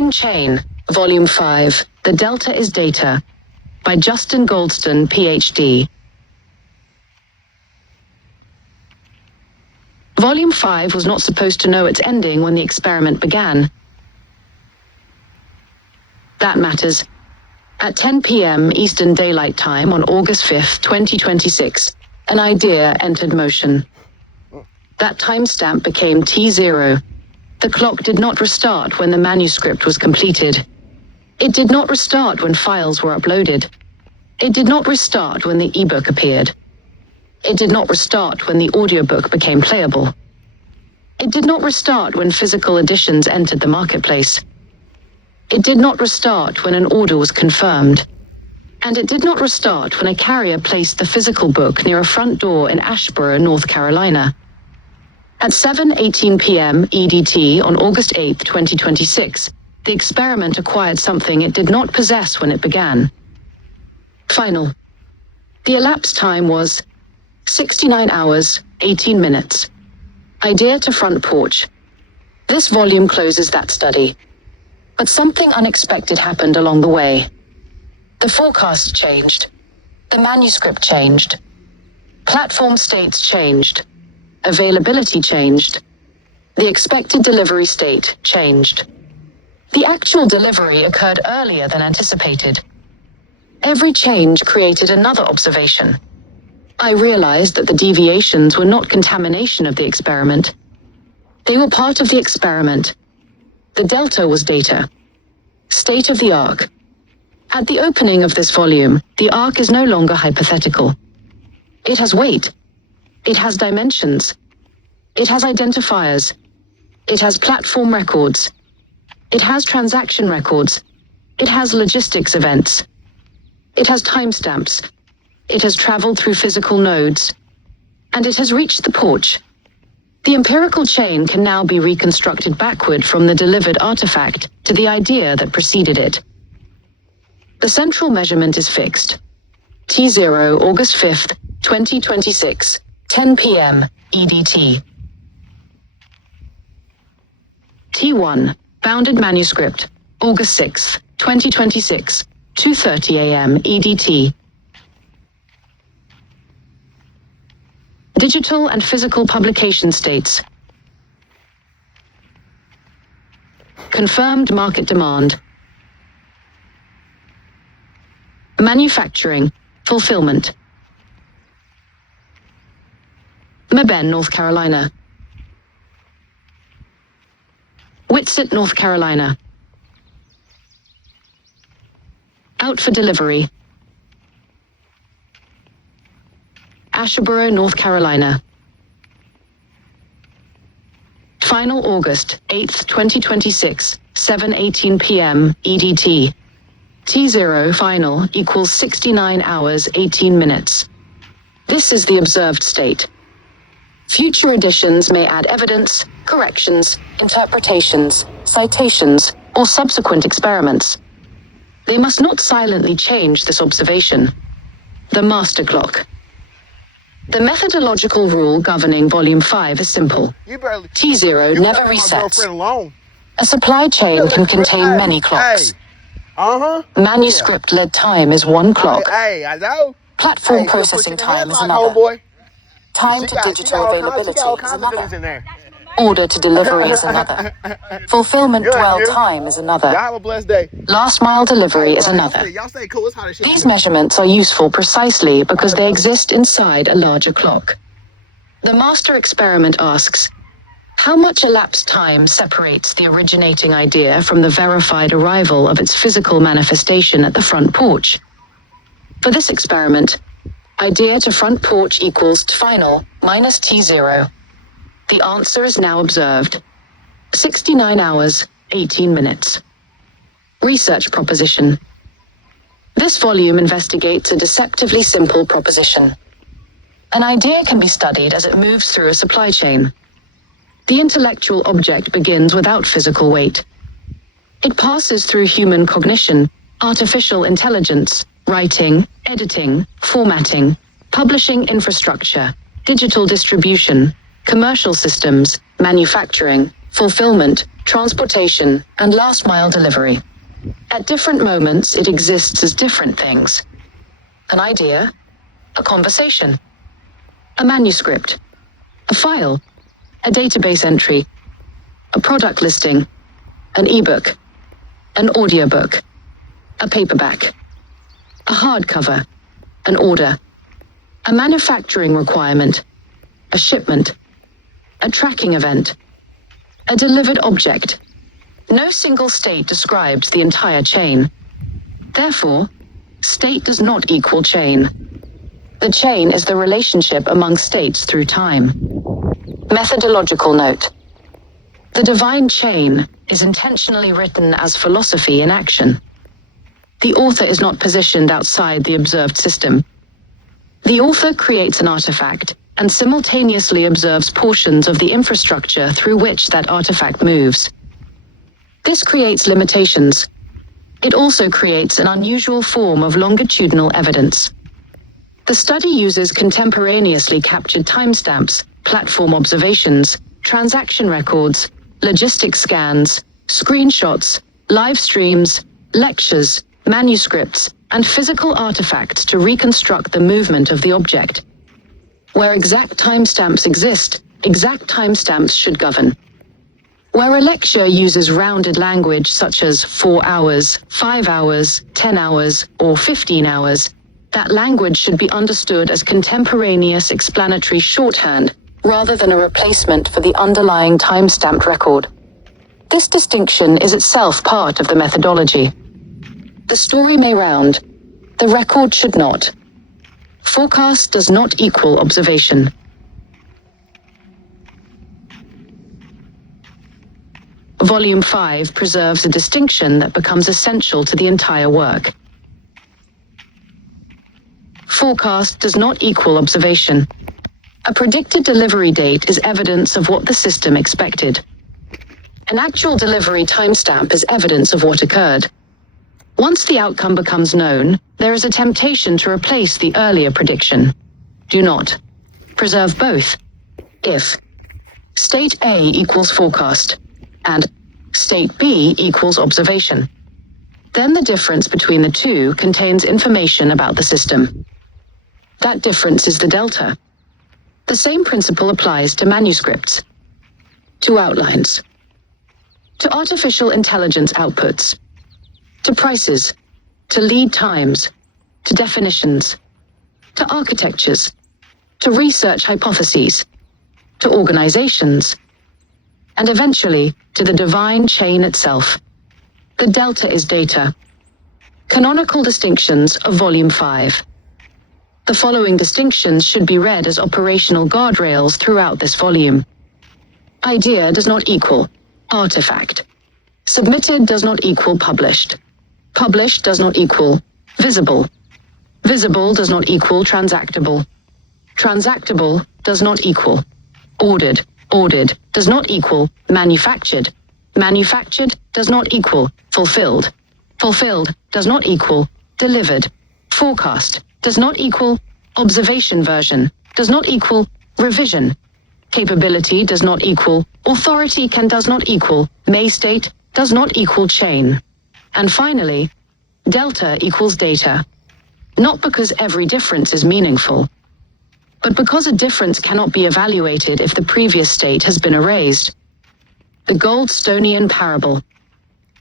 Design Chain, Volume 5, The Delta is Data, by Justin Goldston, PhD. Volume 5 was not supposed to know its ending when the experiment began. That matters. At 10 p.m. Eastern Daylight Time on August 5, 2026, an idea entered motion. That timestamp became T0. The clock did not restart when the manuscript was completed. It did not restart when files were uploaded. It did not restart when the ebook appeared. It did not restart when the audiobook became playable. It did not restart when physical editions entered the marketplace. It did not restart when an order was confirmed. And it did not restart when a carrier placed the physical book near a front door in Asheboro, North Carolina. At 7:18 p.m. EDT on August 8, 2026, the experiment acquired something it did not possess when it began. Final. The elapsed time was 69 hours, 18 minutes. Idea to front porch. This volume closes that study. But something unexpected happened along the way. The forecast changed. The manuscript changed. Platform states changed. Availability changed. The expected delivery state changed. The actual delivery occurred earlier than anticipated. Every change created another observation. I realized that the deviations were not contamination of the experiment. They were part of the experiment. The delta was data. State of the arc. At the opening of this volume, the arc is no longer hypothetical. It has weight. It has dimensions. It has identifiers. It has platform records. It has transaction records. It has logistics events. It has timestamps. It has traveled through physical nodes. And it has reached the porch. The empirical chain can now be reconstructed backward from the delivered artifact to the idea that preceded it. The central measurement is fixed. T0, August 5th, 2026, 10 p.m. EDT. T1, bounded manuscript, August 6th, 2026, 2:30 a.m. EDT. Digital and physical publication states. Confirmed market demand. Manufacturing, fulfillment. Mebane, North Carolina. Whitsett, North Carolina. Out for delivery. Asheboro, North Carolina. Final August 8th, 2026, 7:18 p.m. EDT. T0 final equals 69 hours, 18 minutes. This is the observed state. Future editions may add evidence, corrections, interpretations, citations, or subsequent experiments. They must not silently change this observation. The master clock. The methodological rule governing Volume 5 is simple. T0 never resets. A supply chain can contain many clocks. Manuscript-led time is one clock. Platform processing time is another. Time to digital availability is another. Order to delivery is another. Fulfillment dwell time is another. Last mile delivery is another. These measurements are useful precisely because they exist inside a larger clock. The master experiment asks, how much elapsed time separates the originating idea from the verified arrival of its physical manifestation at the front porch? For this experiment, idea to front porch equals final minus T0. The answer is now observed. 69 hours, 18 minutes. Research proposition. This volume investigates a deceptively simple proposition. An idea can be studied as it moves through a supply chain. The intellectual object begins without physical weight. It passes through human cognition, artificial intelligence, writing, editing, formatting, publishing infrastructure, digital distribution, commercial systems, manufacturing, fulfillment, transportation, and last-mile delivery. At different moments, it exists as different things. An idea, a conversation, a manuscript, a file, a database entry, a product listing, an ebook, an audiobook, a paperback, a hardcover, an order, a manufacturing requirement, a shipment, a tracking event, a delivered object. No single state describes the entire chain. Therefore, state does not equal chain. The chain is the relationship among states through time. Methodological note. The divine chain is intentionally written as philosophy in action. The author is not positioned outside the observed system. The author creates an artifact and simultaneously observes portions of the infrastructure through which that artifact moves. This creates limitations. It also creates an unusual form of longitudinal evidence. The study uses contemporaneously captured timestamps, platform observations, transaction records, logistics scans, screenshots, live streams, lectures, manuscripts, and physical artifacts to reconstruct the movement of the object. Where exact timestamps exist, exact timestamps should govern. Where a lecture uses rounded language such as 4 hours, 5 hours, 10 hours, or 15 hours, that language should be understood as contemporaneous explanatory shorthand rather than a replacement for the underlying time-stamped record. This distinction is itself part of the methodology. The story may round. The record should not. Forecast does not equal observation. Volume 5 preserves a distinction that becomes essential to the entire work. Forecast does not equal observation. A predicted delivery date is evidence of what the system expected. An actual delivery timestamp is evidence of what occurred. Once the outcome becomes known, there is a temptation to replace the earlier prediction. Do not. Preserve both. If state A equals forecast and state B equals observation, then the difference between the two contains information about the system. That difference is the delta. The same principle applies to manuscripts, to outlines, to artificial intelligence outputs, to prices, to lead times, to definitions, to architectures, to research hypotheses, to organizations, and eventually to the divine chain itself. The delta is data. Canonical distinctions of Volume 5. The following distinctions should be read as operational guardrails throughout this volume. Idea does not equal artifact. Submitted does not equal published. Published does not equal visible. Visible does not equal transactable. Transactable does not equal ordered. Ordered does not equal manufactured. Manufactured does not equal fulfilled. Fulfilled does not equal delivered. Forecast does not equal observation version, does not equal revision. Capability does not equal authority can does not equal may state does not equal chain. And finally, delta equals data. Not because every difference is meaningful, but because a difference cannot be evaluated if the previous state has been erased. The Goldstonian parable.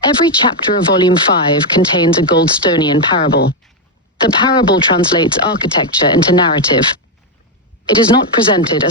Every chapter of Volume 5 contains a Goldstonian parable. The parable translates architecture into narrative. It is not presented as